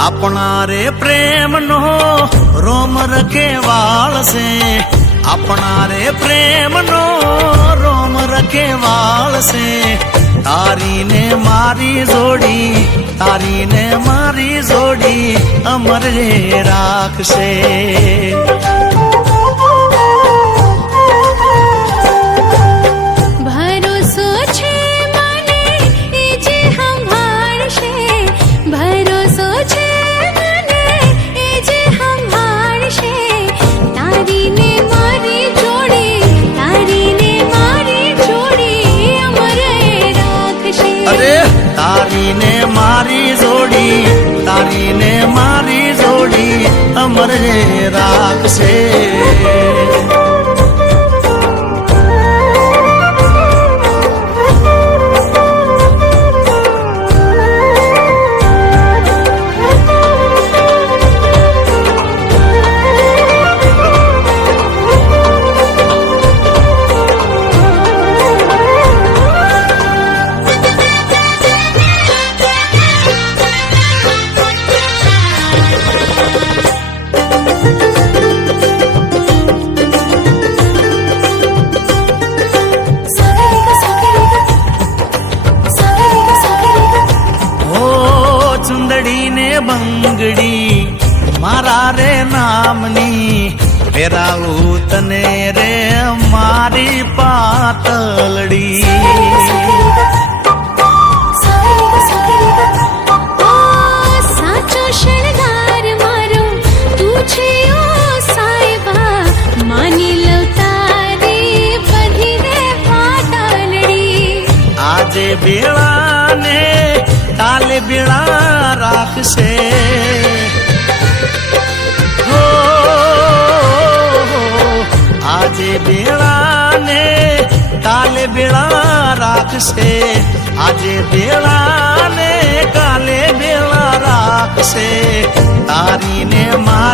अपना रे प्रेम नो रोम रखे वाल से, अपना रे प्रेम नो रोम रखे वाल से। तारी ने मारी जोड़ी, तारी ने मारी जोड़ी अमर रे राख से। तारी ने मारी जोड़ी, तारी ने मारी जोड़ी अमर रे राख से। બંગડી મારા રે નામની ફેરાવું તને રે મારી પાતળડી। સાચો શણગાર મારો તું છે ઓ સાહેબા, માની લઉં તારી બધી રે પાતળડી। આજે બેળાને કાલે બેળા રાખશે, હો આજે બેળાને કાલે બેળા રાખશે, આજે બેળાને કાલે બેળા રાખશે। તારી ને મારી